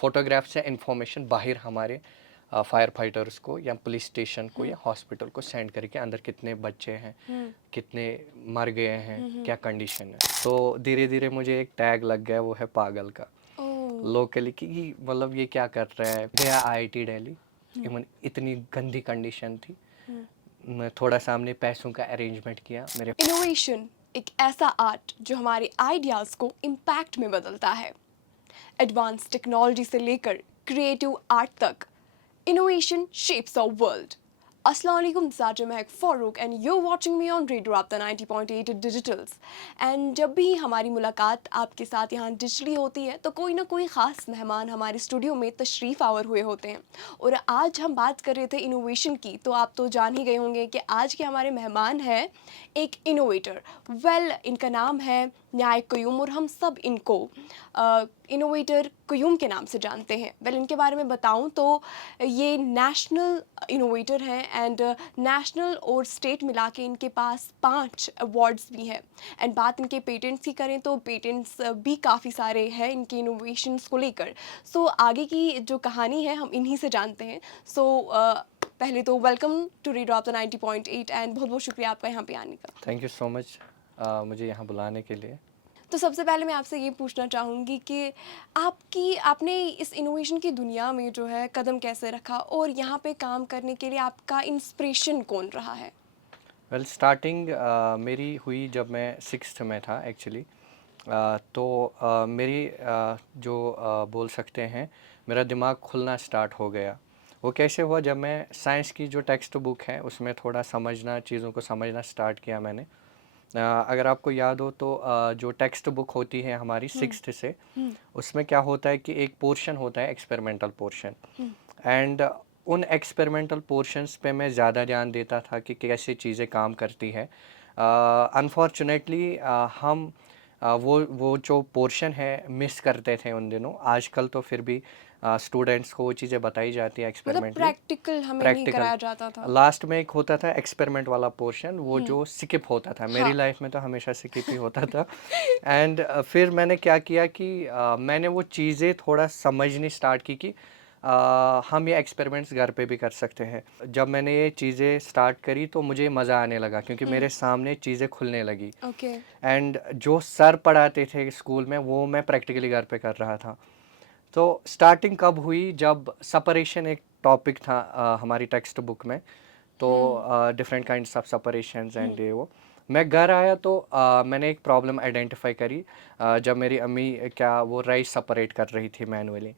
Photograph से information बाहर हमारे फायर फाइटर्स को या पुलिस स्टेशन को या हॉस्पिटल को सेंड करके अंदर कितने बच्चे हैं, कितने मर गए हैं, क्या कंडीशन है। तो धीरे धीरे मुझे एक टैग लग गया, वो है पागल का, ओह। लोकली कि मतलब ये क्या कर रहा है। गया आईआईटी दिल्ली, इवन इतनी गंदी कंडीशन थी। मैं थोड़ा सामने पैसों का अरेंजमेंट किया मेरे। इनोवेशन एक ऐसा आर्ट जो हमारे आइडियाज़ को इम्पैक्ट में बदलता है। एडवांस टेक्नोलॉजी से लेकर क्रिएटिव आर्ट तक, इनोवेशन शेप्स आवर वर्ल्ड। अस्सलाम वालेकुम, साजो महक Farooq and you watching me on radio राब्ता 90.8 डिजिटल्स। एंड जब भी हमारी मुलाकात आपके साथ यहाँ डिजिटली होती है तो कोई ना कोई ख़ास मेहमान हमारे स्टूडियो में तशरीफ़ आवर हुए होते हैं। और आज हम बात कर रहे थे इनोवेशन की, तो आप तो जान ही गए होंगे कि आज के हमारे मेहमान हैं एक इनोवेटर। इनका नाम है न्याय क्यूम और हम सब इनको इनोवेटर क्यूम के नाम से जानते हैं। इनके बारे में बताऊं तो ये नेशनल इनोवेटर हैं एंड नेशनल और स्टेट मिला के इनके पास 5 अवार्ड्स भी हैं। एंड बात इनके पेटेंट्स की करें तो पेटेंट्स भी काफ़ी सारे हैं इनके इनोवेशंस को लेकर। सो आगे की जो कहानी है हम इन्हीं से जानते हैं। सो पहले तो वेलकम टू रेडियो राब्ता 90.8 एंड बहुत बहुत शुक्रिया आपका यहाँ पे आने का। थैंक यू सो मच मुझे यहाँ बुलाने के लिए। तो सबसे पहले मैं आपसे ये पूछना चाहूँगी कि आपने इस इनोवेशन की दुनिया में जो है कदम कैसे रखा और यहाँ पे काम करने के लिए आपका इंस्पिरेशन कौन रहा है? वेल स्टार्टिंग मेरी हुई जब मैं सिक्स्थ में था एक्चुअली। तो मेरी जो बोल सकते हैं मेरा दिमाग खुलना स्टार्ट हो गया। वो कैसे हुआ, जब मैं साइंस की जो टेक्स्ट बुक है उसमें थोड़ा समझना, चीज़ों को समझना स्टार्ट किया मैंने। अगर आपको याद हो तो जो टेक्स्ट बुक होती है हमारी सिक्स्थ से, उसमें क्या होता है कि एक पोर्शन होता है एक्सपेरिमेंटल पोर्शन, एंड उन एक्सपेरिमेंटल पोर्शंस पे मैं ज़्यादा ध्यान देता था कि कैसे चीज़ें काम करती है। अनफॉर्चुनेटली हम वो जो पोर्शन है मिस करते थे उन दिनों। आजकल तो फिर भी स्टूडेंट्स को वो चीज़ें बताई जाती है मतलब एक्सपेरिमेंटली। प्रैक्टिकल हमें नहीं प्रैक्टिकल कराया जाता था। लास्ट में एक होता था एक्सपेरिमेंट वाला पोर्शन, वो जो स्किप होता था। मेरी हाँ। लाइफ में तो हमेशा स्किप ही होता था। एंड फिर मैंने क्या किया कि मैंने वो चीज़ें थोड़ा समझनी स्टार्ट की कि हम ये एक्सपेरिमेंट्स घर पे भी कर सकते हैं। जब मैंने ये चीज़ें स्टार्ट करी तो मुझे मज़ा आने लगा क्योंकि मेरे सामने चीज़ें खुलने लगी। ओके। एंड जो सर पढ़ाते थे स्कूल में वो मैं प्रैक्टिकली घर पे कर रहा था। तो स्टार्टिंग कब हुई, जब सेपरेशन एक टॉपिक था हमारी टेक्स्ट बुक में। तो different kinds of separations and ये वो मैं घर आया तो मैंने एक प्रॉब्लम आइडेंटिफाई करी। जब मेरी अम्मी क्या वो राइस सेपरेट कर रही थी मैनुअली,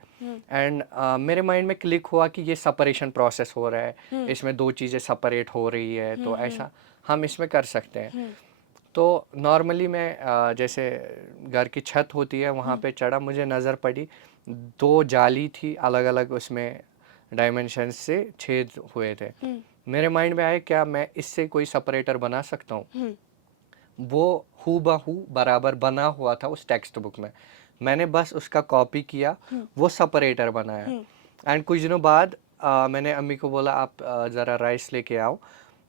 एंड मेरे माइंड में क्लिक हुआ कि ये सेपरेशन प्रोसेस हो रहा है, इसमें दो चीज़ें सेपरेट हो रही है, तो ऐसा हम इसमें कर सकते हैं। तो नॉर्मली मैं जैसे घर की छत होती है वहाँ पे चढ़ा, मुझे नज़र पड़ी दो जाली थी अलग अलग, उसमें डायमेंशन से छेद हुए थे। मेरे माइंड में आया क्या मैं इससे कोई सेपरेटर बना सकता हूँ। वो हूबहू बराबर बना हुआ था उस टेक्स्ट बुक में, मैंने बस उसका कॉपी किया, वो सेपरेटर बनाया। एंड कुछ दिनों बाद मैंने अम्मी को बोला आप ज़रा राइस लेके आओ,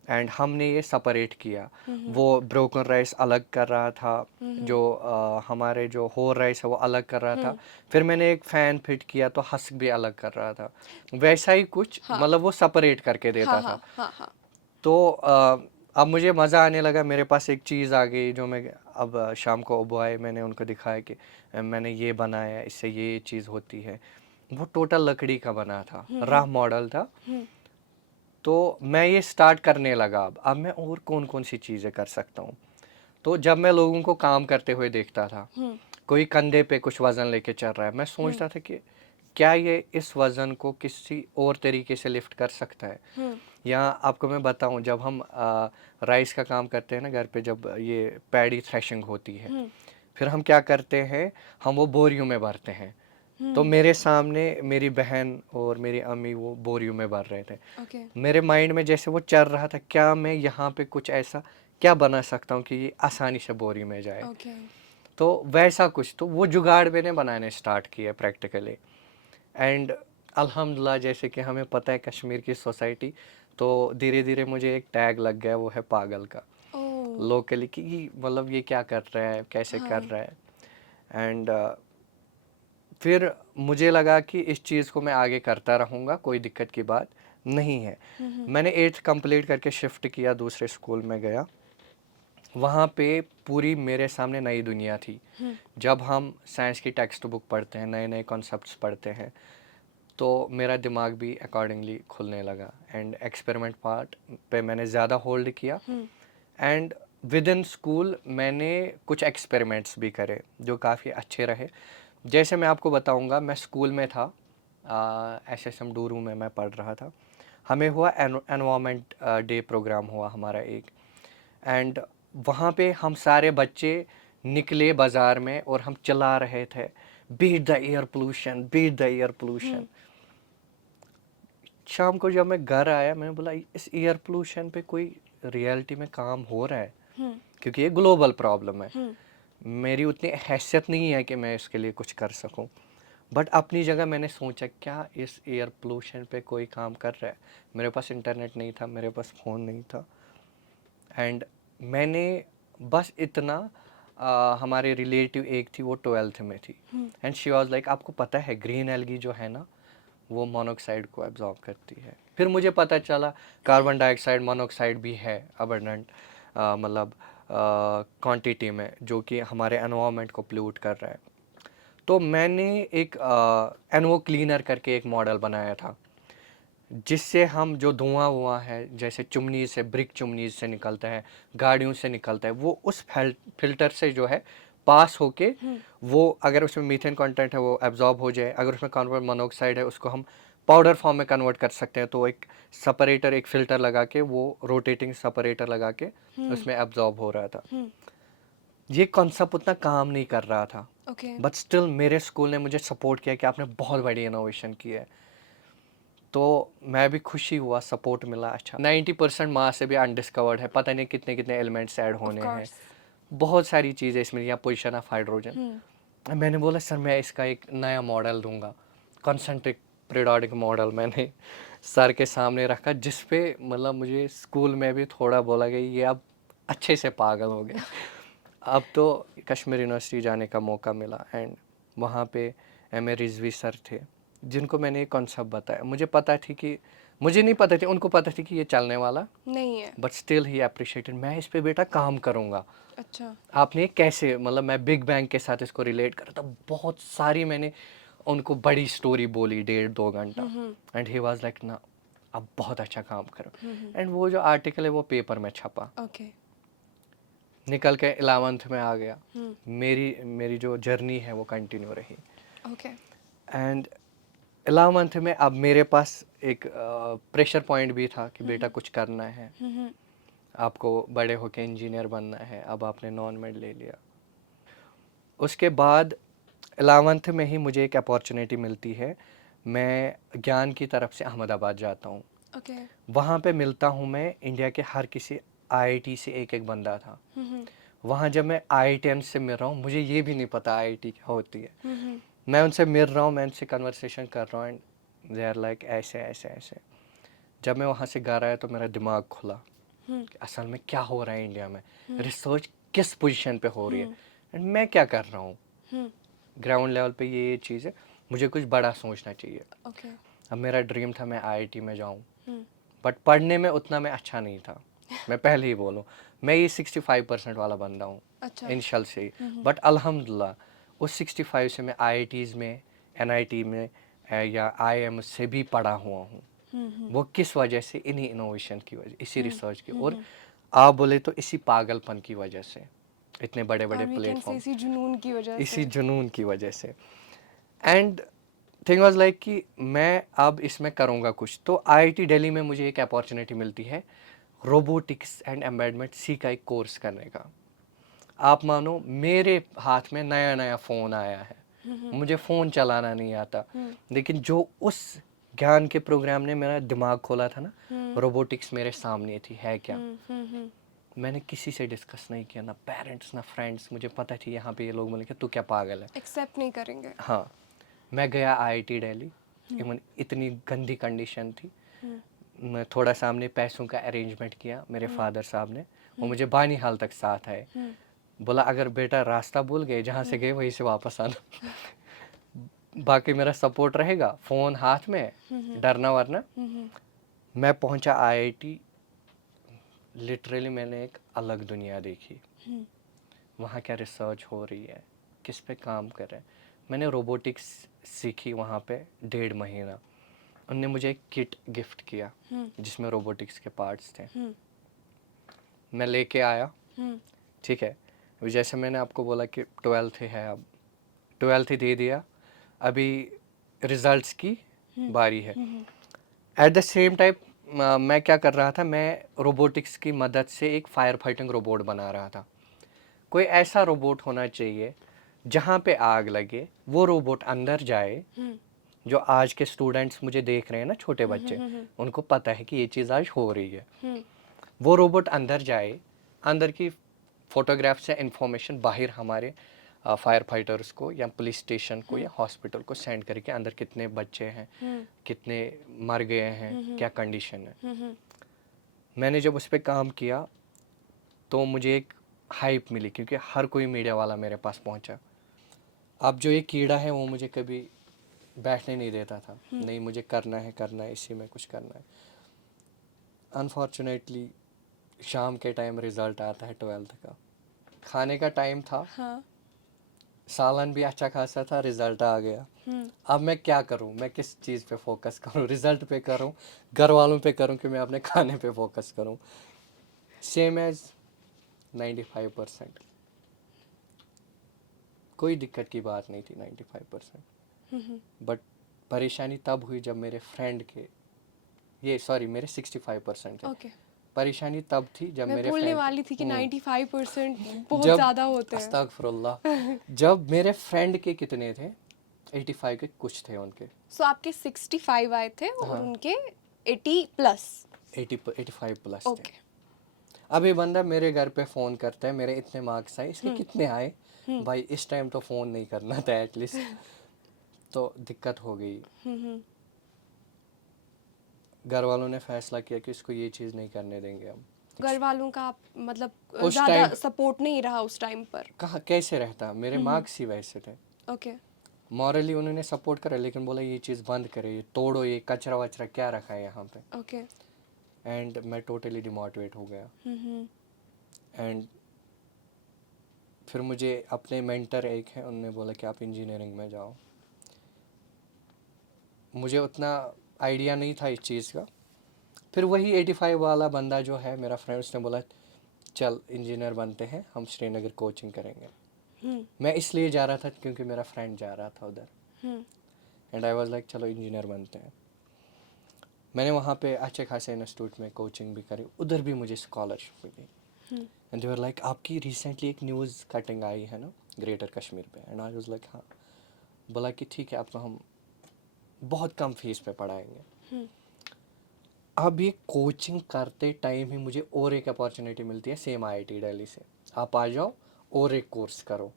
एंड हमने ये सेपरेट किया। वो ब्रोकन राइस अलग कर रहा था, जो हमारे जो होल राइस है वो अलग कर रहा था। फिर मैंने एक फ़ैन फिट किया तो हस्क भी अलग कर रहा था। वैसा ही कुछ हाँ मतलब वो सेपरेट करके हाँ देता हाँ था। हाँ हाँ। तो अब मुझे मज़ा आने लगा, मेरे पास एक चीज़ आ गई जो मैं अब शाम को उबवाए मैंने उनको दिखाया कि मैंने ये बनाया, इससे ये चीज़ होती है। वो टोटल लकड़ी का बना था, रफ मॉडल था। तो मैं ये स्टार्ट करने लगा, अब मैं और कौन कौन सी चीज़ें कर सकता हूँ। तो जब मैं लोगों को काम करते हुए देखता था, कोई कंधे पे कुछ वज़न लेके चल रहा है, मैं सोचता था कि क्या ये इस वज़न को किसी और तरीके से लिफ्ट कर सकता है। या आपको मैं बताऊं, जब हम राइस का काम करते हैं ना घर पे, जब ये पैडी थ्रेशिंग होती है, फिर हम क्या करते हैं, हम वो बोरियों में भरते हैं। तो मेरे सामने मेरी बहन और मेरी अम्मी वो बोरियों में भर रहे थे। ओके। मेरे माइंड में जैसे वो चल रहा था, क्या मैं यहाँ पे कुछ ऐसा क्या बना सकता हूँ कि ये आसानी से बोरी में जाए। ओके। तो वैसा कुछ, तो वो जुगाड़ मैंने बनाने स्टार्ट किया प्रैक्टिकली। एंड अल्हम्दुलिल्लाह, जैसे कि हमें पता है कश्मीर की सोसाइटी, तो धीरे धीरे मुझे एक टैग लग गया, वो है पागल का, ओह। लोकली कि मतलब ये क्या कर रहा है, कैसे कर हाँ। रहा है। एंड फिर मुझे लगा कि इस चीज़ को मैं आगे करता रहूँगा, कोई दिक्कत की बात नहीं है। मैंने 8th कंप्लीट करके शिफ्ट किया, दूसरे स्कूल में गया। वहाँ पे पूरी मेरे सामने नई दुनिया थी। जब हम साइंस की टेक्स्ट बुक पढ़ते हैं, नए नए कॉन्सेप्ट्स पढ़ते हैं, तो मेरा दिमाग भी अकॉर्डिंगली खुलने लगा एंड एक्सपेरिमेंट पार्ट पे मैंने ज़्यादा होल्ड किया। एंड विद इन स्कूल मैंने कुछ एक्सपेरिमेंट्स भी करे जो काफ़ी अच्छे रहे। जैसे मैं आपको बताऊंगा, मैं स्कूल में था, SSM डूरू में मैं पढ़ रहा था। हमें हुआ एनवायरनमेंट डे प्रोग्राम हुआ हमारा एक, एंड वहाँ पे हम सारे बच्चे निकले बाज़ार में और हम चला रहे थे, beat the air pollution, beat the air pollution. शाम को जब मैं घर आया, मैंने बोला इस एयर पोल्यूशन पे कोई रियलिटी में काम हो रहा है, क्योंकि ये ग्लोबल प्रॉब्लम है। मेरी उतनी हैसियत नहीं है कि मैं इसके लिए कुछ कर सकूं, बट अपनी जगह मैंने सोचा क्या इस एयर पोल्यूशन पे कोई काम कर रहा है। मेरे पास इंटरनेट नहीं था, मेरे पास फ़ोन नहीं था, एंड मैंने बस इतना हमारे रिलेटिव एक थी, वो 12th में थी, एंड शी वाज लाइक आपको पता है ग्रीन एल्गी जो है ना, वो मोनोक्साइड को एब्जॉर्ब करती है। फिर मुझे पता चला कार्बन डाइऑक्साइड मोनोक्साइड भी है अबंडेंट, मतलब क्वांटिटी में, जो कि हमारे एनवायरनमेंट को पोल्यूट कर रहा है। तो मैंने एक एनओ क्लीनर करके एक मॉडल बनाया था, जिससे हम जो धुआं हुआ है, जैसे चिमनी से, ब्रिक चिमनी से निकलता है, गाड़ियों से निकलता है, वो उस फिल्टर से जो है पास होके, वो अगर उसमें मीथेन कंटेंट है वो एब्जॉर्ब हो जाए, अगर उसमें कार्बन मोनोऑक्साइड है उसको हम पाउडर फॉर्म में कन्वर्ट कर सकते हैं। तो एक सेपरेटर, एक फिल्टर लगा के, वो रोटेटिंग सेपरेटर लगा के उसमें एब्जॉर्ब हो रहा था। ये कॉन्सेप्ट उतना काम नहीं कर रहा था, ओके। बट स्टिल मेरे स्कूल ने मुझे सपोर्ट किया कि आपने बहुत बड़ी इनोवेशन की है। तो मैं भी खुशी हुआ, सपोर्ट मिला। अच्छा, 90% मास से भी अनडिस्कवर्ड है, पता नहीं कितने कितने एलिमेंट्स ऐड ऑफ होने हैं, कोर्स। बहुत सारी चीज़ें इसमें, या पोजीशन ऑफ हाइड्रोजन। मैंने बोला सर मैं इसका एक नया मॉडल दूंगा, कॉन्सेंट्रिक पीरियोडिक मॉडल। मैंने सर के सामने रखा, जिस पे मतलब मुझे स्कूल में भी थोड़ा बोला गया ये अब अच्छे से पागल हो गए। अब तो कश्मीर यूनिवर्सिटी जाने का मौका मिला, एंड वहाँ पे M.A. रिजवी सर थे, जिनको मैंने ये कॉन्सेप्ट बताया। मुझे नहीं पता थी, उनको पता थी कि ये चलने वाला नहीं है। बट स्टिल ही अप्रिशिएटेड, मैं इस पे बेटा काम करूँगा। अच्छा। आपने कैसे, मतलब मैं बिग बैंग के साथ इसको रिलेट करा था, बहुत सारी मैंने उनको बड़ी स्टोरी बोली, 1.5-2 घंटा, एंड ही वाज लाइक ना अब बहुत अच्छा काम करो। एंड वो जो आर्टिकल है वो पेपर में छपा, ओके। निकल के 11th में आ गया। मेरी मेरी जो जर्नी है वो कंटिन्यू रही, ओके। एंड 11th में अब मेरे पास एक प्रेशर पॉइंट भी था कि बेटा कुछ करना है, आपको बड़े होके इंजीनियर बनना है। अब आपने नॉन मेड ले लिया, उसके बाद 11th में ही मुझे एक अपॉर्चुनिटी मिलती है, मैं ज्ञान की तरफ से अहमदाबाद जाता हूँ। ओके। वहाँ पे मिलता हूँ मैं इंडिया के हर किसी IIT से एक एक बंदा था। वहाँ जब मैं IITian से मिल रहा हूँ, मुझे ये भी नहीं पता IIT क्या होती है। मैं उनसे मिल रहा हूँ, मैं उनसे कन्वर्सेशन कर रहा हूँ, एंड दे आर लाइक ऐसे ऐसे ऐसे। जब मैं वहाँ से घर आया तो मेरा दिमाग खुला कि असल में क्या हो रहा है इंडिया में, रिसर्च किस पोजीशन पे हो रही है, एंड मैं क्या कर रहा हूँ ग्राउंड लेवल पे। ये चीज़ है, मुझे कुछ बड़ा सोचना चाहिए। ओके। अब मेरा ड्रीम था मैं IIT में जाऊँ, बट पढ़ने में उतना मैं अच्छा नहीं था, मैं पहले ही बोलूँ। मैं ये 65% वाला बंदा हूँ अच्छा। इनिशियल से ही, बट अल्हम्दुलिल्लाह उस 65 से मैं IITs में, NIT में या IIM से भी पढ़ा हुआ हूँ। वो किस वजह से, इन्हीं इनोवेशन की वजह, इसी रिसर्च की, और आप बोले तो इसी पागलपन की वजह से, इतने बड़े बड़े और वी कैन से प्लेटफॉर्म, इसी जुनून की वजह इसी से। जुनून की वजह से। एंड थिंग वाज लाइक कि मैं अब इसमें करूँगा कुछ। तो IIT दिल्ली में मुझे एक अपॉर्चुनिटी मिलती है रोबोटिक्स एंड एम्बेडमेंट सी का एक कोर्स करने का। आप मानो मेरे हाथ में नया नया फ़ोन आया है, मुझे फ़ोन चलाना नहीं आता, लेकिन जो उस ज्ञान के प्रोग्राम ने मेरा दिमाग खोला था ना, रोबोटिक्स मेरे सामने थी, है क्या। मैंने किसी से डिस्कस नहीं किया, ना पेरेंट्स ना फ्रेंड्स, मुझे पता थी यहाँ पे ये लोग बोलेंगे तू क्या पागल है। एक्सेप्ट नहीं करेंगे। हाँ, मैं गया IIT दिल्ली, इवन इतनी गंदी कंडीशन थी। मैं थोड़ा सा हमने पैसों का अरेंजमेंट किया, मेरे फादर साहब ने, वो मुझे बानी हाल तक साथ आए। बोला अगर बेटा रास्ता भूल गए, जहाँ से गए वहीं से वापस आना। बाकी मेरा सपोर्ट रहेगा, फ़ोन हाथ में, डरना वरना। मैं पहुंचा आईआईटी, लिटरली मैंने एक अलग दुनिया देखी। वहाँ क्या रिसर्च हो रही है, किस पे काम कर रहे हैं। मैंने रोबोटिक्स सीखी वहाँ पे 1.5 महीना। उनने मुझे एक किट गिफ्ट किया जिसमें रोबोटिक्स के पार्ट्स थे। मैं लेके आया, ठीक है। अभी जैसे मैंने आपको बोला कि 12th है, अब 12th ही दे दिया, अभी रिजल्ट्स की बारी है। एट द सेम टाइम मैं क्या कर रहा था, मैं रोबोटिक्स की मदद से एक फायर फाइटिंग रोबोट बना रहा था। कोई ऐसा रोबोट होना चाहिए जहाँ पे आग लगे वो रोबोट अंदर जाए। जो आज के स्टूडेंट्स मुझे देख रहे हैं ना, छोटे बच्चे, उनको पता है कि ये चीज़ आज हो रही है। वो रोबोट अंदर जाए, अंदर की फोटोग्राफ से इंफॉर्मेशन बाहर हमारे फायर फाइटर्स को या पुलिस स्टेशन को या हॉस्पिटल को सेंड करके अंदर कितने बच्चे हैं, कितने मर गए हैं, क्या कंडीशन है। मैंने जब उस पर काम किया तो मुझे एक हाइप मिली, क्योंकि हर कोई मीडिया वाला मेरे पास पहुंचा। अब जो ये कीड़ा है वो मुझे कभी बैठने नहीं देता था, नहीं मुझे करना है, इसी में कुछ करना है। अनफॉर्चुनेटली शाम के टाइम रिजल्ट आता है 12th का, खाने का टाइम था, सालन भी अच्छा खासा था, रिजल्ट आ गया। अब मैं क्या करूं, मैं किस चीज़ पे फोकस करूं, रिजल्ट पे करूं, घर वालों पे करूं, कि मैं अपने खाने पे फोकस करूं। सेम एज 95%, कोई दिक्कत की बात नहीं थी 95%। बट परेशानी तब हुई जब मेरे फ्रेंड के, ये सॉरी मेरे 65% है। ओके, परेशानी तब थी जब मैं मेरे बोलने फ्रेंड, वाली थी कि 95% बहुत जब ज़्यादा होते हैं। अस्तगफुरुल्लाह, जब मेरे फ्रेंड के कितने थे, 85 के कुछ थे उनके। सो आपके 65 आए थे और हाँ, उनके 80 प्लस। 85 प्लस थे। ओके। अब ये बंदा मेरे घर पे फ़ोन करता है, मेरे इतने मार्क्स आए, इसके कितने आए। भाई इस टाइम तो फ़ोन नहीं करना था एटलीस्ट। तो दिक्कत हो गई। घर वालों ने फैसला किया कि इसको ये चीज़ नहीं करने देंगे हम। घर वालों का मतलब उस ज़्यादा टाइम सपोर्ट नहीं रहा उस टाइम पर। कहाँ कैसे रहता, मेरे मार्क्स ही वैसे थे। ओके। मॉरली उन्होंने सपोर्ट करा, लेकिन बोला ये चीज़ बंद करे, ये तोड़ो, ये कचरा वचरा क्या रखा है यहाँ पे। ओके। एंड मैं टोटली डिमोटिवेट हो गया। एंड फिर मुझे अपने मेंटर एक है, उन्होंने बोला कि आप इंजीनियरिंग में जाओ। मुझे उतना आइडिया नहीं था इस चीज़ का। फिर वही 85 वाला बंदा जो है मेरा फ्रेंड, उसने बोला चल इंजीनियर बनते हैं, हम श्रीनगर कोचिंग करेंगे। मैं इसलिए जा रहा था क्योंकि मेरा फ्रेंड जा रहा था उधर। एंड आई वाज लाइक चलो इंजीनियर बनते हैं। मैंने वहाँ पे अच्छे खासे इंस्टीट्यूट में कोचिंग भी करी, उधर भी मुझे स्कॉलरशिप मिली। एंड दे वर लाइक आपकी रिसेंटली एक न्यूज़ कटिंग आई है ना ग्रेटर कश्मीर पे। एंड आई वाज लाइक हाँ। बोला कि ठीक है, अब तो हम बहुत कम फीस पे पढ़ाएंगे। अब ये कोचिंग करते टाइम ही मुझे और एक अपॉर्चुनिटी मिलती है सेम आईआईटी दिल्ली से, आप आ जाओ और एक कोर्स करो।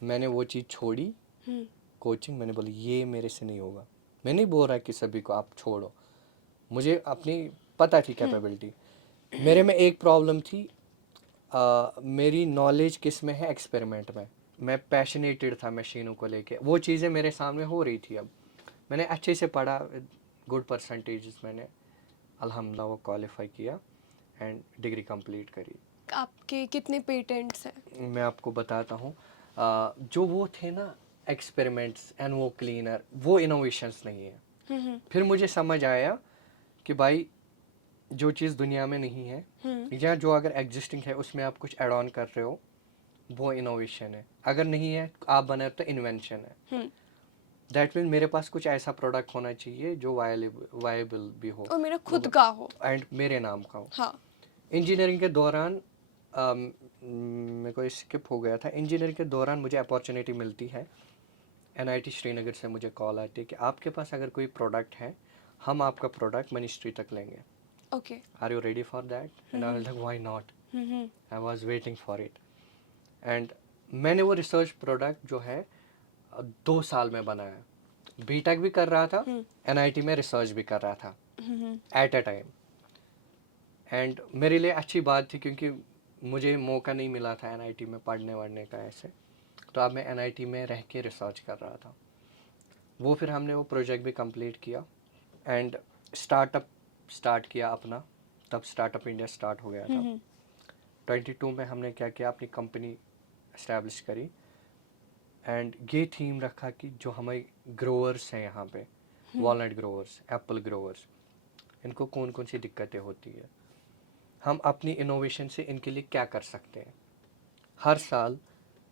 मैंने वो चीज़ छोड़ी, कोचिंग। मैंने बोली ये मेरे से नहीं होगा। मैं नहीं बोल रहा कि सभी को आप छोड़ो, मुझे अपनी पता थी कैपेबिलिटी। मेरे में एक प्रॉब्लम थी, मेरी नॉलेज किस में है, एक्सपेरिमेंट में। मैं पैशनेटेड था मशीनों को लेके, वो चीज़ें मेरे सामने हो रही थी। अब मैंने अच्छे से पढ़ा, गुड परसेंटेजेस मैंने अल्हम्दुलिल्लाह वो क्वालिफाई किया एंड डिग्री कंप्लीट करी। आपके कितने पेटेंट्स हैं? मैं आपको बताता हूँ, जो वो थे ना एक्सपेरिमेंट्स एंड वो क्लीनर, वो इनोवेशंस नहीं है। फिर मुझे समझ आया कि भाई जो चीज़ दुनिया में नहीं है या जो अगर एग्जिस्टिंग है उसमें आप कुछ एड ऑन कर रहे हो, वो इनोवेशन है। अगर नहीं है आप बना तो इन्वेंशन है। दैट मीन मेरे पास कुछ ऐसा प्रोडक्ट होना चाहिए जो वायबल भी हो और मेरा खुद का हो एंड मेरे नाम का हो। हाँ। इंजीनियरिंग के दौरान मेरे को स्किप हो गया था, इंजीनियरिंग के दौरान मुझे अपॉर्चुनिटी मिलती है, एनआईटी श्रीनगर से मुझे कॉल आती है कि आपके पास अगर कोई प्रोडक्ट है, हम आपका प्रोडक्ट मिनिस्ट्री तक लेंगे। Okay. Are you ready for that? And I was like why not, I was waiting for it. And मैंने वो रिसर्च प्रोडक्ट जो है 2 साल में बनाया। बीटेक भी कर रहा था, एनआईटी में रिसर्च भी कर रहा था एट अ टाइम। एंड मेरे लिए अच्छी बात थी क्योंकि मुझे मौका नहीं मिला था एनआईटी में पढ़ने वढ़ने का ऐसे। तो अब मैं एनआईटी में रह के रिसर्च कर रहा था। वो फिर हमने वो प्रोजेक्ट भी कंप्लीट किया एंड स्टार्टअप स्टार्ट किया अपना, तब स्टार्टअप इंडिया स्टार्ट हो गया था। 22 में हमने क्या किया, अपनी कंपनी इस्टेब्लिश करी एंड ये थीम रखा कि जो हमारे ग्रोअर्स हैं यहाँ पे, वॉलनट ग्रोअर्स, एप्पल ग्रोअर्स, इनको कौन कौन सी दिक्कतें होती है, हम अपनी इनोवेशन से इनके लिए क्या कर सकते हैं। हर साल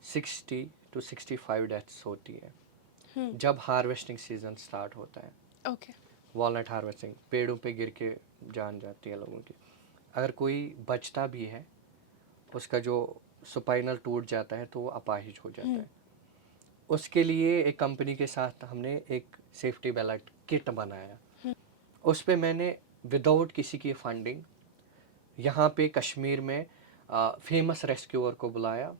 60 to 65 डेथ्स होती है जब हार्वेस्टिंग सीजन स्टार्ट होता है। ओके। वॉलनट हार्वेस्टिंग, पेड़ों पे गिर के जान जाती है लोगों की। अगर कोई बचता भी है, उसका जो स्पाइनल टूट जाता है तो वो अपाहिज हो जाता है। उसके लिए एक कंपनी के साथ हमने एक सेफ्टी बेल्ट किट बनाया। उस पे मैंने विदाउट किसी की फंडिंग यहाँ पे कश्मीर में फेमस रेस्क्यूअर को बुलाया,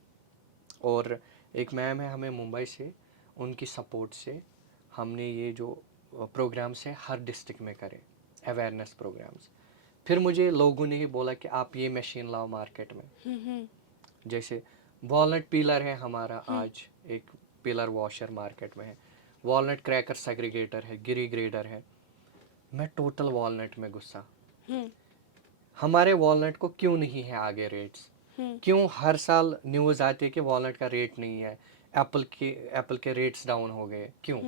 और एक मैम है हमें मुंबई से, उनकी सपोर्ट से हमने ये जो प्रोग्राम्स हैं हर डिस्ट्रिक्ट में करे, अवेयरनेस प्रोग्राम्स। फिर मुझे लोगों ने ही बोला कि आप ये मशीन लाओ मार्केट में। जैसे वॉलनट पीलर है हमारा, आज एक पिलर वॉशर मार्केट में है, वॉलनट क्रैकर सेग्रीगेटर है, गिरी ग्रेडर है। मैं टोटल वॉलनट में गुस्सा, हमारे वॉलनट को क्यों नहीं है आगे रेट्स, क्यों हर साल न्यूज़ आती है कि वॉलनट का रेट नहीं है, एप्पल के रेट्स डाउन हो गए, क्यों?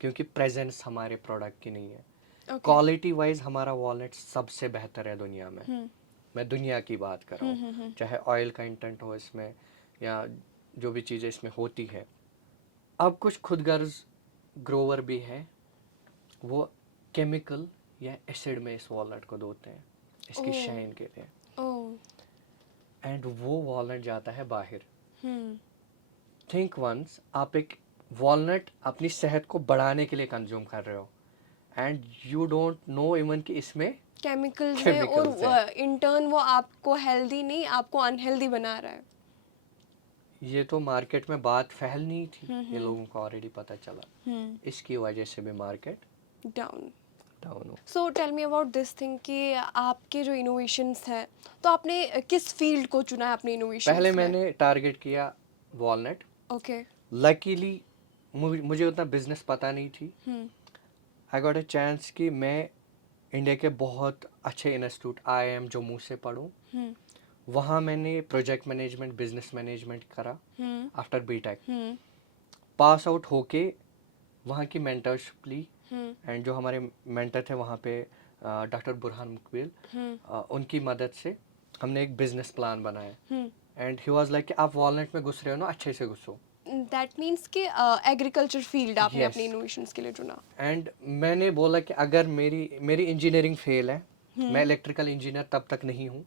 क्योंकि प्रेजेंस हमारे प्रोडक्ट की नहीं है। क्वालिटी वाइज हमारा वॉलनट सबसे बेहतर है दुनिया में। मैं दुनिया की बात कर रहा हूँ, चाहे ऑयल कंटेंट हो इसमें या जो भी चीज़ें इसमें होती है। अब कुछ खुदगर्ज ग्रोवर भी है, वो केमिकल या एसिड में इस वॉलनट को धोते हैं इसकी शाइन के लिए, एंड वो वॉलनट जाता है बाहर। थिंक वंस, आप एक वॉलनट अपनी सेहत को बढ़ाने के लिए कंज्यूम कर रहे हो and you don't know even कि इसमें केमिकल्स है और इन टर्न वो आपको हेल्दी नहीं, आपको अनहेल्दी बना रहा है। ये तो मार्केट में बात फैल नहीं थी, ये लोगों को ऑलरेडी पता चला, इसकी वजह से भी मार्केट डाउन हो। So tell me about this thing कि आपके जो इनोवेशंस हैं, तो आपने किस फील्ड को चुना है अपने इनोवेशंस पहले में? मैंने टारगेट किया वॉलनट। ओके। लकीली मुझे उतना बिजनेस पता नहीं थी। आई गॉट अ चांस कि मैं इंडिया के बहुत अच्छे इंस्टीट्यूट IIM जम्मू से पढ़ूं। वहाँ मैंने प्रोजेक्ट मैनेजमेंट, बिजनेस मैनेजमेंट करा आफ्टर बीटेक। पास आउट होके वहाँ की मेंटरशिप ली एंड जो हमारे मेंटर थे वहाँ पे डॉक्टर बुरहान मुकबिल, उनकी मदद से हमने एक बिजनेस प्लान बनाया एंड ही वाज लाइक कि आप वॉलनट में घुस रहे हो ना, अच्छे से घुसो। दैट मीन्स कि एग्रीकल्चर फील्ड आपने Yes. अपने इनोवेशंस के लिए चुना। एंड मैंने बोला कि अगर मेरी इंजीनियरिंग फेल है, मैं इलेक्ट्रिकल इंजीनियर तब तक नहीं हूँ,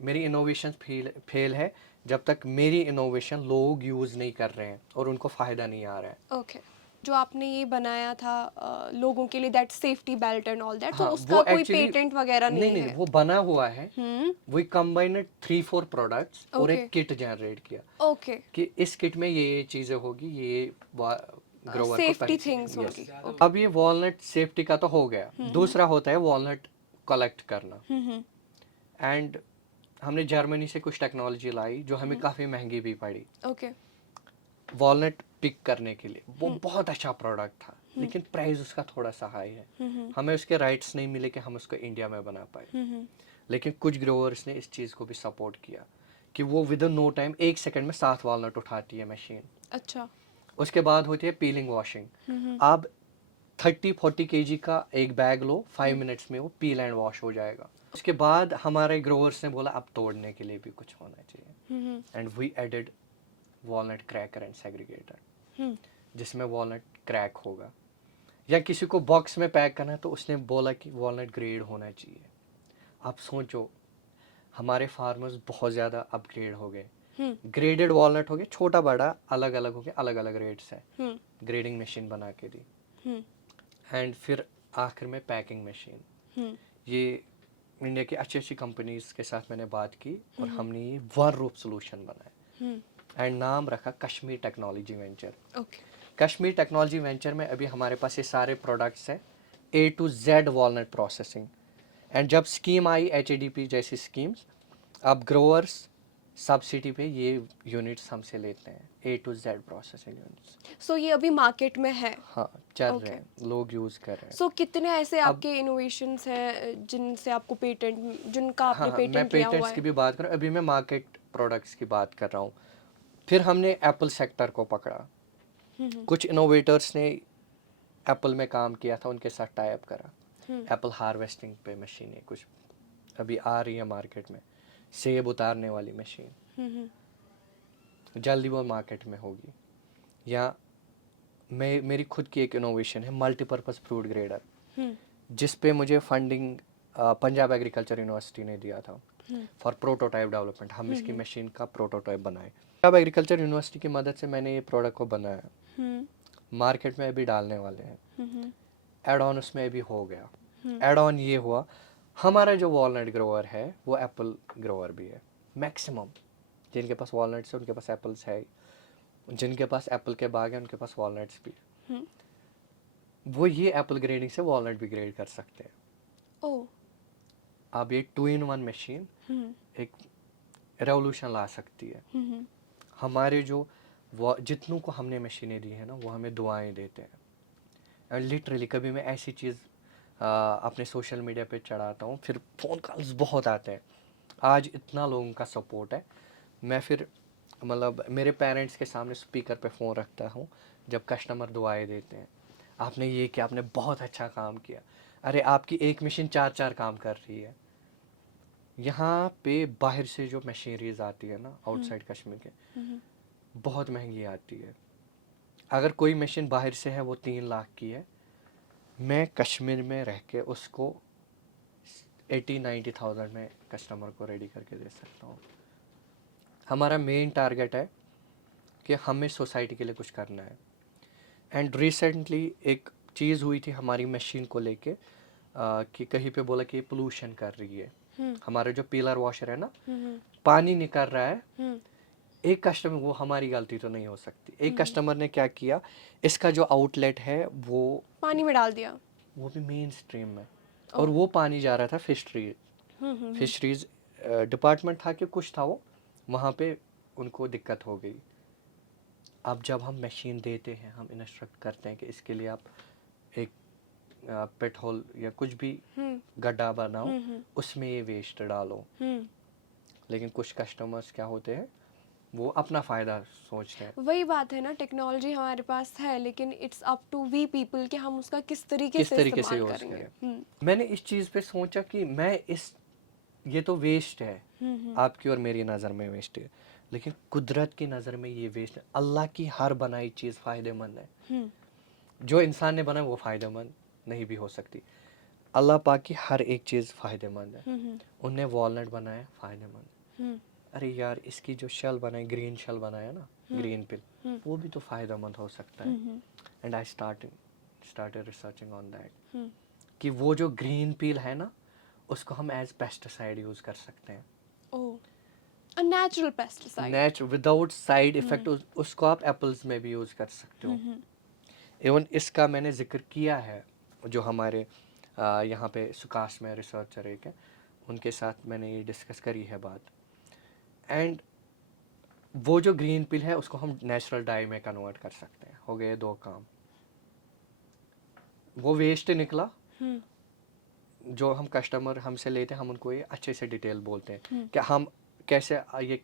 मेरी इनोवेशन फेल है जब तक मेरी इनोवेशन लोग यूज़ नहीं कर रहे हैं और उनको फ़ायदा नहीं आ रहा है। ओके। जो आपने ये बनाया था लोगों के लिए, that safety belt and all that, तो हाँ, उसका वो कोई actually पेटेंट वगैरह नहीं नहीं, है? वो बना हुआ है। वो कंबाइंड 3-4 प्रोडक्ट्स और Okay. एक किट जनरेट किया ओके। कि इस किट में ये चीज़ें होगी, ये ग्रोवर को सेफ्टी थिंग्स Yes. होगी। अब ये वॉलनट सेफ्टी का तो हो गया, दूसरा होता है वॉलनट कलेक्ट करना। एंड हमने जर्मनी से कुछ टेक्नोलॉजी लाई जो हमें काफ़ी महंगी भी पड़ी ओके। वॉलनट पिक करने के लिए। वो बहुत अच्छा प्रोडक्ट था, लेकिन प्राइस उसका थोड़ा सा हाई है। हमें उसके राइट्स नहीं मिले कि हम उसको इंडिया में बना पाए। लेकिन कुछ ग्रोवर्स ने इस चीज़ को भी सपोर्ट किया कि वो within no time 1 second में 7 वॉलनट उठाती है मशीन। अच्छा। उसके बाद होती है पीलिंग वॉशिंग। आप 30-40 kg का एक बैग लो, 5 मिनट्स में वो पील एंड वॉश हो जाएगा। उसके बाद हमारे ग्रोवर्स ने बोला अब तोड़ने के लिए भी कुछ होना चाहिए and we added walnut cracker and segregator, जिसमें वॉलनट क्रैक होगा। या किसी को बॉक्स में पैक करना है तो उसने बोला कि वॉलनट ग्रेड होना चाहिए। आप सोचो, हमारे फार्मर्स बहुत ज़्यादा अपग्रेड हो गए, ग्रेडेड वॉलनट हो गए, छोटा बड़ा अलग अलग हो गया, अलग अलग रेट्स हैं, ग्रेडिंग मशीन बना के दी। एंड फिर आखिर में पैकिंग मशीन। ये इंडिया की अच्छी अच्छी कंपनीज के साथ मैंने बात की और हमने ये वन रूप सोल्यूशन बनाया एंड नाम रखा Kashmir technology venture. Kashmir technology venture में अभी हमारे पास ये सारे प्रोडक्ट्स हैं, A to Z walnut processing. And जब स्कीम आई HADP जैसी स्कीम्स, अब ग्रोअर्स सब्सिडी पे ये यूनिट्स हमसे लेते हैं, A to Z processing units. So ये अभी मार्केट में है। हाँ, चल रहे Okay. हैं, लोग यूज़ कर रहे हैं। सो कितने ऐसे अब आपके इनोवेशंस हैं जिनसे आपको पेटेंट, जिनका हाँ आपने हाँ, मैं पेटेंट लिया हुआ पेटेंट्स की है? भी बात करूँ, अभी मैं मार्केट प्रोडक्ट्स की बात कर रहा हूँ। फिर हमने एप्पल सेक्टर को पकड़ा, कुछ इनोवेटर्स ने एप्पल में काम किया था, उनके साथ टाई अप करा। एप्पल हार्वेस्टिंग पे मशीनें कुछ अभी आ रही है मार्केट में, सेब उतारने वाली मशीन, जल्दी वो मार्केट में होगी। या मेरी खुद की एक इनोवेशन है, मल्टीपर्पज़ फ्रूट ग्रेडर, जिस पे मुझे फंडिंग पंजाब एग्रीकल्चर यूनिवर्सिटी ने दिया था फॉर प्रोटोटाइप डेवलपमेंट। हम इसकी मशीन का प्रोटोटाइप बनाए। पंजाब एग्रीकल्चर यूनिवर्सिटी की मदद से मैंने ये प्रोडक्ट को बनाया, मार्केट में अभी डालने वाले हैं। एड ऑन उसमें अभी हो गया। एड ऑन ये हुआ, हमारा जो वॉलनट ग्रोअर है वो एप्पल ग्रोअर भी है। मैक्सिमम जिनके पास वॉलनट्स है उनके पास एप्पल्स है, जिनके पास एप्पल के बाग हैं उनके पास वॉलनट्स भी। वो ये एप्पल ग्रेडिंग से वॉलनट भी ग्रेड कर सकते हैं। ओह। अब ये 2-in-1 मशीन एक रेवोल्यूशन ला सकती है। हमारे जो जितनों को हमने मशीनें दी है ना, वो हमें दुआएं देते हैं। और लिटरली कभी मैं ऐसी चीज़ अपने सोशल मीडिया पे चढ़ाता हूँ, फिर फ़ोन कॉल्स बहुत आते हैं। आज इतना लोगों का सपोर्ट है, मैं फिर मतलब मेरे पेरेंट्स के सामने स्पीकर पे फ़ोन रखता हूँ जब कस्टमर दुआएं देते हैं, आपने ये किया, आपने बहुत अच्छा काम किया। अरे आपकी एक मशीन 4-4 काम कर रही है। यहाँ पे बाहर से जो मशीनरीज आती है ना, आउटसाइड कश्मीर के, बहुत महंगी आती है। अगर कोई मशीन बाहर से है वो 3 लाख की है, मैं कश्मीर में रह के उसको 80-90,000 में कस्टमर को रेडी करके दे सकता हूँ। हमारा मेन टारगेट है कि हमें सोसाइटी के लिए कुछ करना है। एंड रिसेंटली एक चीज़ हुई थी हमारी मशीन को लेके, कि कहीं पे बोला कि ये पोल्यूशन कर रही है। हमारा जो पीलर वॉशर है ना, पानी निकल रहा है। एक कस्टमर, वो हमारी गलती तो नहीं हो सकती, एक कस्टमर ने क्या किया, इसका जो आउटलेट है वो पानी में डाल दिया। वो भी मेन स्ट्रीम में, और वो पानी जा रहा था फिशरीज डिपार्टमेंट था कि कुछ था वो, वहाँ पे उनको दिक्कत हो गई। अब जब हम मशीन देते हैं, हम इंस्ट्रक्ट करते हैं कि इसके लिए आप एक पेट होल या कुछ भी गड्ढा बनाओ, उसमें ये वेस्ट डालो। लेकिन कुछ कस्टमर्स क्या होते हैं, वो अपना फ़ायदा सोचते हैं। वही बात है ना, टेक्नोलॉजी हमारे पास है, लेकिन it's up to we people कि हम उसका किस तरीके से इस्तेमाल यूज़ करेंगे। करें। मैंने इस चीज़ पे सोचा कि ये तो वेस्ट है, आपकी और मेरी नज़र में वेस्ट है, लेकिन कुदरत की नज़र में ये वेस्ट है। अल्लाह की हर बनाई चीज़ फ़ायदेमंद है। जो इंसान ने बनाया वो फ़ायदेमंद नहीं भी हो सकती। अल्लाह पाक की हर एक चीज़ फ़ायदेमंद है। उनने वॉलनट बनाया, फ़ायदेमंद। अरे यार, इसकी जो शेल बनाई, ग्रीन शेल बनाया ना, ग्रीन पिल, वो भी तो फ़ायदेमंद हो सकता है। And I started researching on that, कि वो जो ग्रीन पिल है ना, उसको हम एज पेस्टिसाइड यूज़ कर सकते हैं। Oh, a natural pesticide. Without side effect, उसको आप एप्पल्स में भी यूज़ कर सकते हो। इवन इसका मैंने जिक्र किया है, जो हमारे यहाँ पे सुकाश में रिसर्चर एक है, उनके साथ मैंने ये डिस्कस करी है बात। एंड वो जो ग्रीन पिल है उसको हम नेचुरल डाई में कन्वर्ट कर सकते हैं। हो गए 2 काम। वो वेस्ट निकला, जो हम कस्टमर हमसे लेते हैं, हम उनको ये अच्छे से डिटेल बोलते हैं कि हम कैसे ये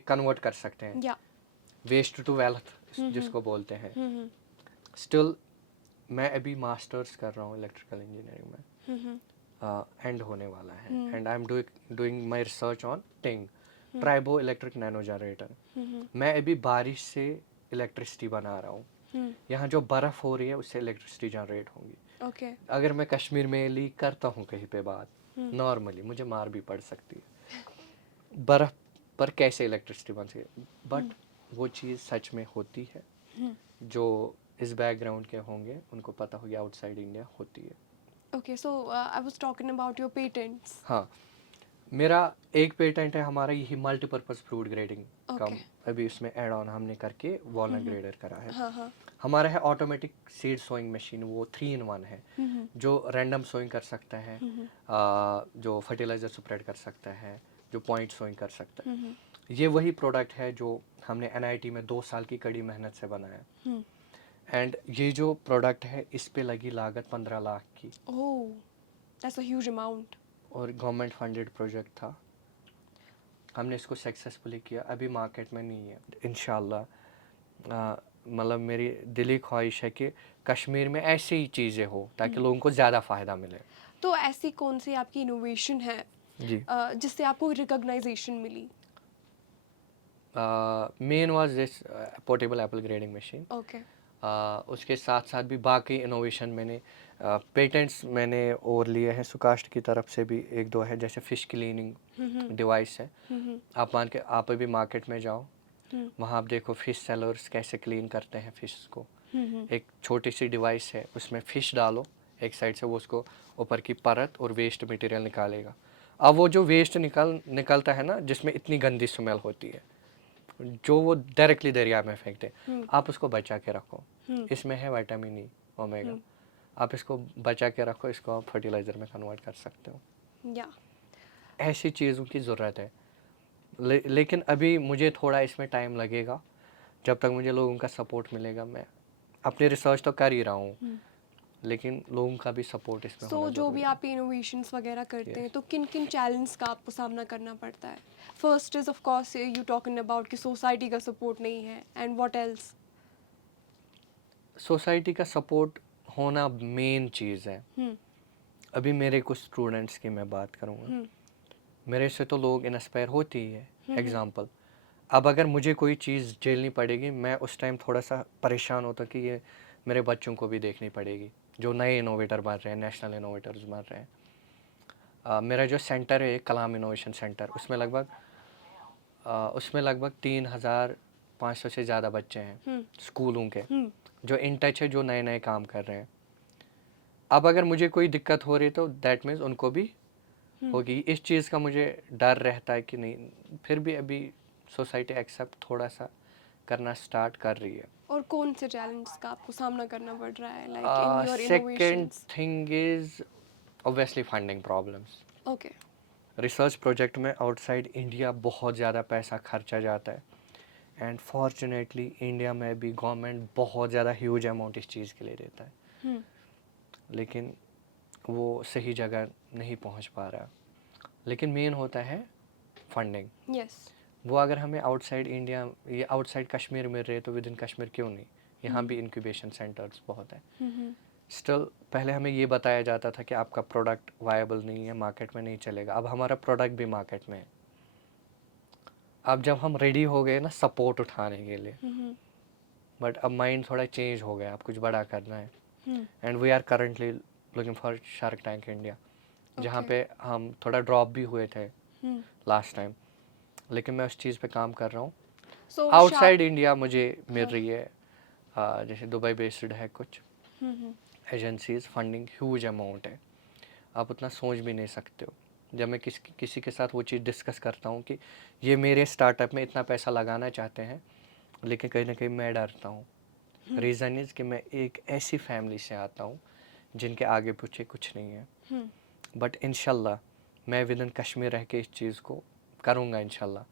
कन्वर्ट कर सकते हैं, या वेस्ट टू वेल्थ जिसको बोलते हैं। स्टिल मैं अभी मास्टर्स कर रहा हूँ इलेक्ट्रिकल इंजीनियरिंग में, एंड होने वाला है। And I am doing my research on टिंग, ट्राइबो इलेक्ट्रिक नैनो जनरेटर। मैं अभी बारिश से इलेक्ट्रिसिटी बना रहा हूँ। यहाँ जो बर्फ़ हो रही है उससे इलेक्ट्रिसिटी जनरेट होगी। ओके। अगर मैं कश्मीर में लीक करता हूँ कहीं पे बात, नॉर्मली मुझे मार भी पड़ सकती है। बर्फ़ पर कैसे इलेक्ट्रिसिटी बन सके, बट वो चीज़ सच में होती है। जो इस बैकग्राउंड के होंगे उनको पता होगी, आउटसाइड इंडिया होती है। Okay, so I was talking about your patents. हाँ, मेरा एक पेटेंट है हमारा, यही मल्टीपर्पज़ फ्रूट ग्रेडिंग का। Okay. अभी उसमें एड ऑन हमने करके वॉलनट ग्रेडर करा है। हाँ। हमारा है ऑटोमेटिक सीड सोइंग मशीन, वो 3-in-1 है, जो रैंडम सोइंग कर सकता है, जो फर्टिलाइज़र स्प्रेड कर सकता है, जो पॉइंट सोइंग कर सकता है। ये वही प्रोडक्ट है जो हमने एनआईटी में 2 साल की कड़ी मेहनत से बनाया। हम्म। एंड ये जो प्रोडक्ट है इस पे लगी लागत 15 लाख की, ओह, दैट्स अ ह्यूज अमाउंट। और गवर्नमेंट फंडेड प्रोजेक्ट था। हमने इसको सक्सेसफुली किया, अभी मार्केट में नहीं है। इंशाल्लाह मतलब मेरी दिली ख्वाहिश है कि कश्मीर में ऐसी ही चीज़ें हो ताकि लोगों को ज़्यादा फ़ायदा मिले। तो ऐसी कौन सी आपकी इनोवेशन है जी, जिससे आपको रिकॉग्नाइजेशन मिली? Main was this portable apple grading machine. Okay. उसके साथ साथ भी बाकी इनोवेशन मैंने पेटेंट्स मैंने और लिए हैं सुकास्ट की तरफ से भी, एक दो है, जैसे फ़िश क्लीनिंग डिवाइस है। आप अभी मार्केट में जाओ, वहाँ आप देखो फ़िश सेलर्स कैसे क्लीन करते हैं फ़िश को। एक छोटी सी डिवाइस है, उसमें फ़िश डालो एक साइड से, वो उसको ऊपर की परत और वेस्ट मटेरियल निकालेगा। अब वो जो वेस्ट निकलता है ना, जिसमें इतनी गंदी स्मेल होती है, जो वो डायरेक्टली दरिया में फेंकते हैं, आप उसको बचा के रखो। इसमें है विटामिन ई, ओमेगा। आप इसको बचा के रखो, इसको आप फर्टिलाइज़र में कन्वर्ट कर सकते हो। या ऐसी चीज़ों की ज़रूरत है। लेकिन अभी मुझे थोड़ा इसमें टाइम लगेगा, जब तक मुझे लोगों का सपोर्ट मिलेगा। मैं अपनी रिसर्च तो कर ही रहा हूँ, लेकिन लोगों का भी सपोर्ट इसमें सो होना जो ज़रूरी भी है। आप इनोवेशंस वगैरह करते हैं Yes. तो किन किन चैलेंज का आपको सामना करना पड़ता है? First is of course you talking about कि सोसाइटी का सपोर्ट नहीं है, एंड व्हाट एल्स? सोसाइटी का सपोर्ट होना मेन चीज़ है। अभी मेरे कुछ स्टूडेंट्स की मैं बात करूँगा, मेरे से तो लोग इंस्पायर होती ही है। एग्जांपल, अब अगर मुझे कोई चीज़ झेलनी पड़ेगी, मैं उस टाइम थोड़ा सा परेशान होता कि ये मेरे बच्चों को भी देखनी पड़ेगी, जो नए इनोवेटर बन रहे हैं, नेशनल इनोवेटर्स बन रहे हैं। मेरा जो सेंटर है कलाम इनोवेशन सेंटर, उसमें लगभग 3,500 से ज़्यादा बच्चे हैं स्कूलों के, जो इन टच है, जो नए नए काम कर रहे हैं। अब अगर मुझे कोई दिक्कत हो रही तो दैट मीन्स उनको भी होगी। इस चीज़ का मुझे डर रहता है कि नहीं, फिर भी अभी सोसाइटी एक्सेप्ट थोड़ा सा करना स्टार्ट कर रही है। और कौन से चैलेंज का आपको सामना करना पड़ रहा है, like in your second innovations? Thing is obviously funding problems. Okay. Research project में आउटसाइड इंडिया बहुत ज़्यादा पैसा खर्चा जाता है, एंड फॉर्चुनेटली इंडिया में भी गवर्नमेंट बहुत ज़्यादा ह्यूज अमाउंट इस चीज़ के लिए देता है, लेकिन वो सही जगह नहीं पहुंच पा रहा। लेकिन मेन होता है फंडिंग। यस। वो अगर हमें आउटसाइड इंडिया, ये आउटसाइड कश्मीर मिल रहे तो विद इन कश्मीर क्यों नहीं? यहाँ भी इंक्यूबेशन सेंटर्स बहुत है। स्टिल पहले हमें ये बताया जाता था कि आपका प्रोडक्ट वायबल नहीं है, मार्केट में नहीं चलेगा। अब हमारा प्रोडक्ट भी मार्केट में है। अब जब हम रेडी हो गए ना सपोर्ट उठाने के लिए, बट अब माइंड थोड़ा चेंज हो गया, अब कुछ बड़ा करना है। And we are currently looking for Shark Tank India, जहाँ Okay. पे हम थोड़ा ड्रॉप भी हुए थे लास्ट टाइम, लेकिन मैं उस चीज़ पे काम कर रहा हूँ। सो आउटसाइड इंडिया मुझे मिल रही है, जैसे दुबई बेस्ड है कुछ एजेंसीज, फंडिंग ह्यूज अमाउंट है, आप उतना सोच भी नहीं सकते हो। जब मैं किसी के साथ वो चीज़ डिस्कस करता हूँ कि ये मेरे स्टार्टअप में इतना पैसा लगाना चाहते हैं, लेकिन कहीं ना कहीं मैं डरता हूँ। रीज़न इज़ कि मैं एक ऐसी फैमिली से आता हूँ जिनके आगे पीछे कुछ नहीं है, बट इंशाल्लाह मैं विद इन कश्मीर रह के इस चीज़ को करूँगा इंशाल्लाह।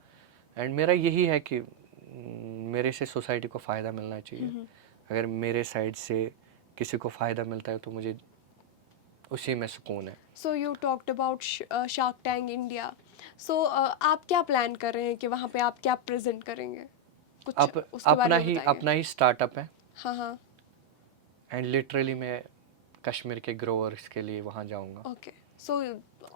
एंड मेरा यही है कि मेरे से सोसाइटी को फ़ायदा मिलना चाहिए। अगर मेरे साइड से किसी को फ़ायदा मिलता है तो मुझे उसी में सुकून है। So you talked about Shark Tank India. So आप क्या प्लान कर रहे हैं कि वहाँ पे आप क्या प्रेजेंट करेंगे? कुछ अब उसके बारे में बताइए। अपना ही स्टार्टअप है, हाँ हाँ। एंड लिटरली मैं कश्मीर के ग्रोवर्स के लिए वहाँ जाऊँगा। ओके। सो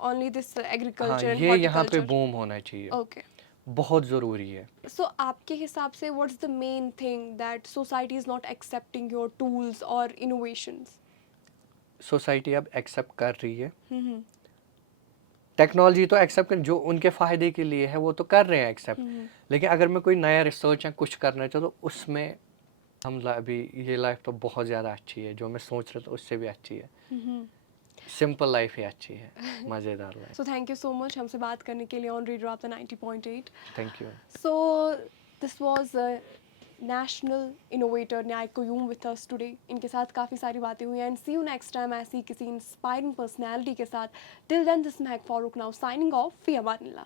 ओनली दिस हाँ, एग्रीकल्चर एंड ये यहाँ पे हॉर्टिकल्चर? बूम होना चाहिए, ओके। बहुत ज़रूरी है। सो आपके हिसाब से what's the main thing that society is not accepting your tools और इनोवेशंस? सोसाइटी अब एक्सेप्ट कर रही है, टेक्नोलॉजी तो एक्सेप्ट कर, जो उनके फ़ायदे के लिए है वो तो कर रहे हैं एक्सेप्ट। लेकिन अगर मैं कोई नया रिसर्च या कुछ करना चाहूँ तो उसमें अभी ये लाइफ तो बहुत ज़्यादा अच्छी है, जो मैं सोच रहा था उससे भी अच्छी है। सिंपल लाइफ ही अच्छी है, मज़ेदार life. So thank you so much हमसे बात करने के लिए ऑन रेडियो आपका 90.8। Thank you. So this was a national innovator न्याय कोयूम विथ अस टुडे। इनके साथ काफ़ी सारी बातें हुई हैं, and see you next time ऐसी किसी इंस्पायरिंग पर्सनैलिटी के साथ। Till then this Mahak Farooq now signing off, fee अमानिल्लाह।